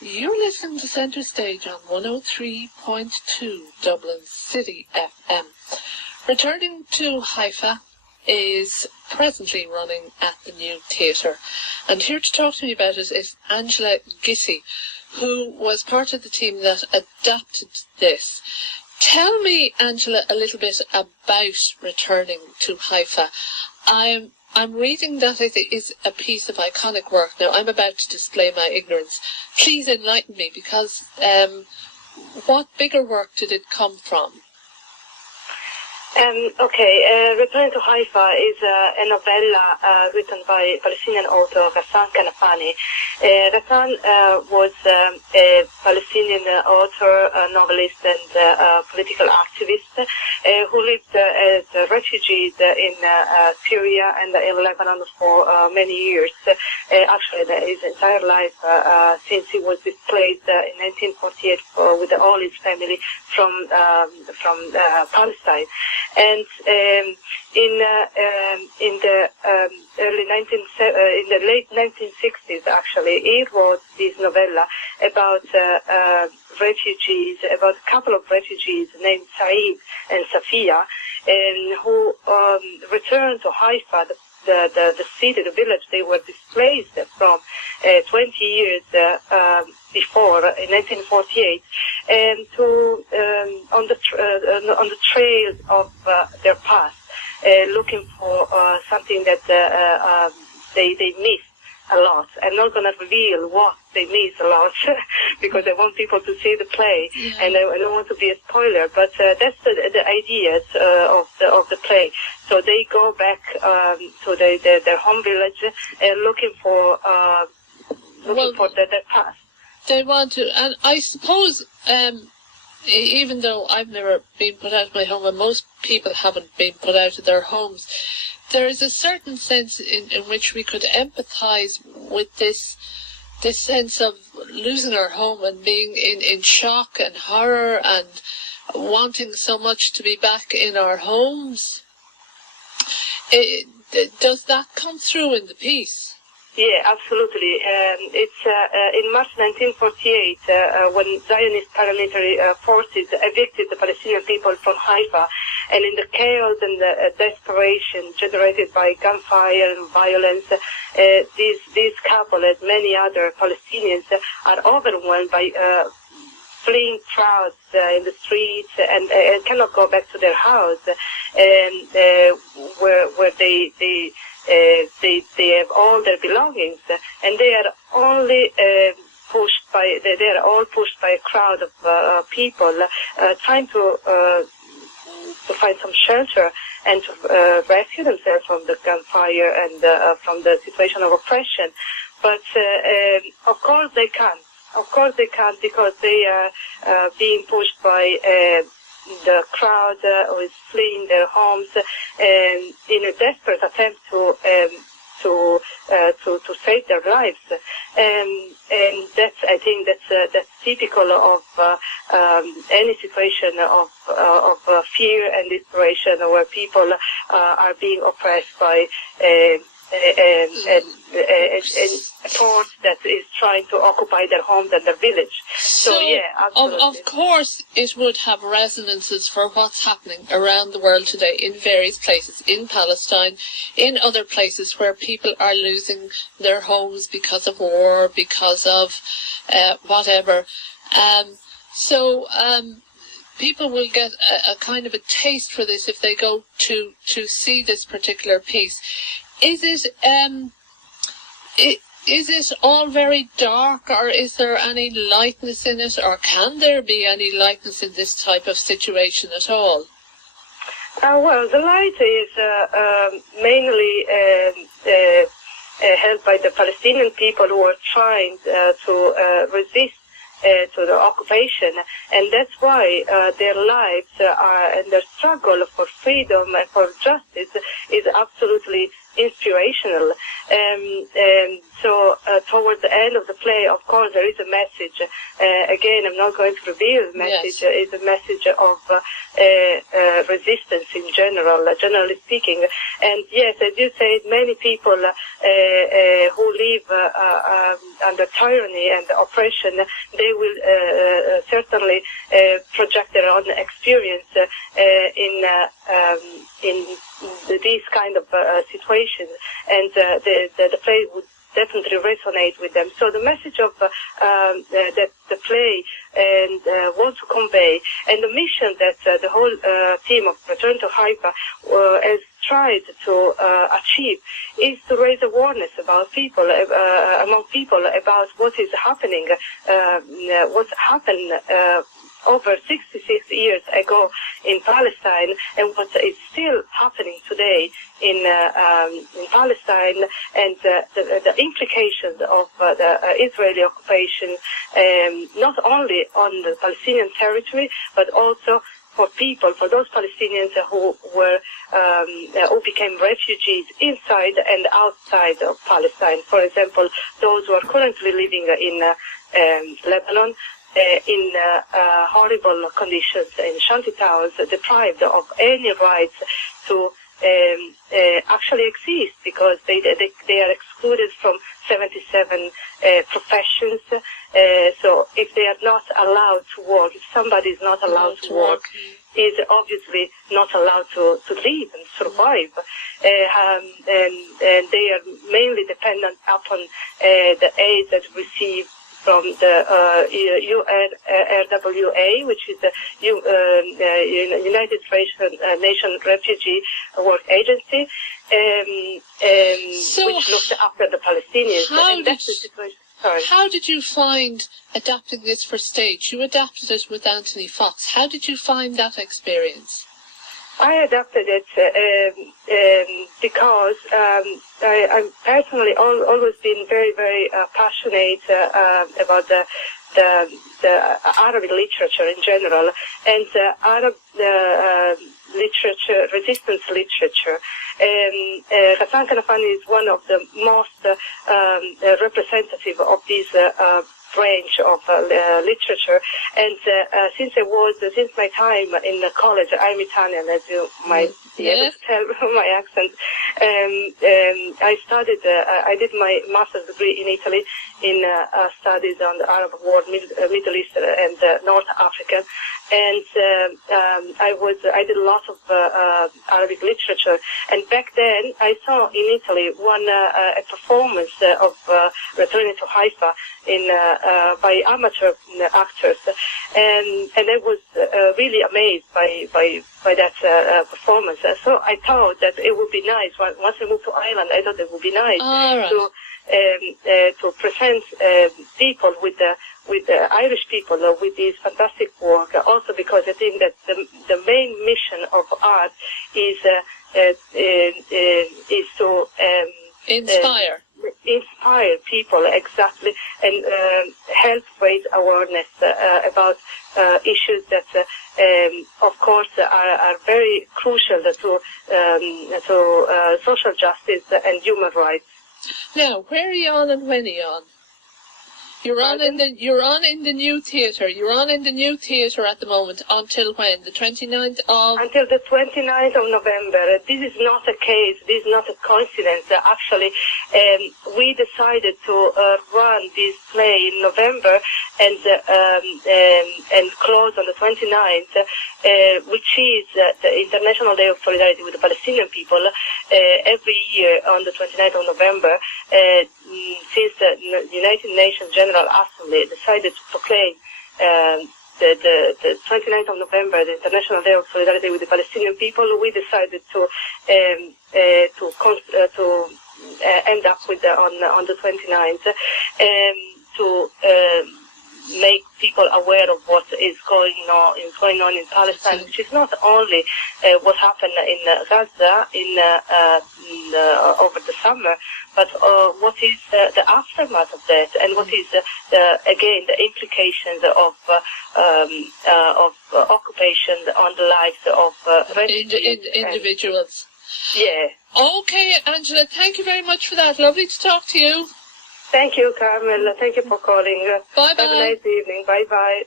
You're listening to Centre Stage on 103.2 Dublin City FM. Returning to Haifa is presently running at the new theatre. And here to talk to me about it is Angela Gissi, who was part of the team that adapted this. Tell me, Angela, a little bit about Returning to Haifa. I'm reading that it is a piece of iconic work. Now, I'm about to display my ignorance. Please enlighten me, because what bigger work did it come from? Returning to Haifa is a novella written by Palestinian author Ghassan Kanafani. Ghassan was a Palestinian author, novelist, and political activist who lived as a refugee in Syria and in Lebanon for many years. Actually, his entire life since he was displaced in 1948 with all his family from Palestine. And in the late 1960s, actually, he wrote this novella about refugees, about a couple of refugees named Saeed and Safia, and who returned to Haifa, the city, the village they were displaced from 20 years before, in 1948, and on the trail of their past, looking for something that they missed a lot. I'm not going to reveal what they miss a lot because I want people to see the play, and I don't want to be a spoiler. But that's the ideas of the play. So they go back to their home village, looking for their past. They want to, and I suppose, even though I've never been put out of my home, and most people haven't been put out of their homes, there is a certain sense in which we could empathise with this sense of losing our home and being in shock and horror and wanting so much to be back in our homes. Does that come through in the piece? Yeah, absolutely. It's in March 1948 when Zionist paramilitary forces evicted the Palestinian people from Haifa, and in the chaos and the desperation generated by gunfire and violence, this couple, as many other Palestinians, are overwhelmed by fleeing crowds in the streets and cannot go back to their house, and where they have all their belongings, and they are only pushed by a crowd of people trying to find some shelter and to rescue themselves from the gunfire and from the situation of oppression. But of course they can't. Of course they can't, because they are being pushed by the crowd who is fleeing their homes, and in a desperate attempt to save their lives, and that's, I think that's typical of any situation of fear and desperation, where people are being oppressed by a force that is trying to occupy their homes and their village. So yeah, absolutely. Of course it would have resonances for what's happening around the world today in various places, in Palestine, in other places where people are losing their homes because of war, because of whatever. People will get a kind of a taste for this if they go to see this particular piece. Is it all very dark, or is there any lightness in it, or can there be any lightness in this type of situation at all? Well, the light is mainly held by the Palestinian people who are trying to resist to the occupation, and that's why their lives and their struggle for freedom and for justice is absolutely inspirational. So towards the end of the play, of course, there is a message. Again, I'm not going to reveal the message. Yes. It's a message of resistance in general, generally speaking. And yes, as you said, many people who live under tyranny and oppression, they will certainly project their own experience in these kind of situations, and the play would definitely resonate with them. So the message of that the play and wants to convey, and the mission that the whole team of Return to Haifa has tried to achieve is to raise awareness about people, among people, about what is happening, what happened over 66 years ago in Palestine, and what is still happening today in Palestine, and the implications of the Israeli occupation, not only on the Palestinian territory, but also for people, for those Palestinians who became refugees inside and outside of Palestine. For example, those who are currently living in Lebanon, in horrible conditions in shanty towns, deprived of any rights to actually exist, because they are excluded from 77 professions. So if they are not allowed to work, if somebody is not allowed to work, is obviously not allowed to live and survive. And they are mainly dependent upon the aid that receive from the UNRWA, which is the United Nations Refugee Work Agency, which looks after the Palestinians. And that's the situation. Sorry. How did you find adapting this for stage? You adapted it with Anthony Fox. How did you find that experience? I adapted it because I'm personally always been very, very passionate about the Arabic literature in general, and Arab literature, resistance literature. Ghassan Kanafani is one of the most representative of this branch of literature, and since my time in college, I'm Italian, as you might be able to tell from my accent. I studied, I did my master's degree in Italy in studies on the Arab world, Middle East, and North Africa. And I did a lot of Arabic literature. And back then, I saw in Italy a performance of Returning to Haifa by amateur actors, and I was really amazed by that performance. So I thought that it would be nice. Once I moved to Ireland, I thought it would be nice to present people with the Irish people with this fantastic work. Also because I think that the main mission of art is to inspire people, exactly, and help raise awareness about issues that, of course, are very crucial to social justice and human rights. Now, where are you on and when are you on? You're on in the new theatre. You're on in the new theatre at the moment. Until when? The 29th of... Until the 29th of November. This is not a case. This is not a coincidence. Actually, we decided to run this play in November and close on the 29th, which is the International Day of Solidarity with the Palestinian people, every year on the 29th of November, since the United Nations General Assembly decided to proclaim the 29th of November, the International Day of Solidarity with the Palestinian people. We decided to end up with on the 29th, to make people aware of what is going on in Palestine, which is not only what happened in Gaza over the summer, but what is the aftermath of that, and what is the implications of occupation on the lives of refugees individuals. Yeah. Okay, Angela, thank you very much for that. Lovely to talk to you. Thank you, Carmel. Thank you for calling. Bye-bye. Have a nice evening. Bye-bye.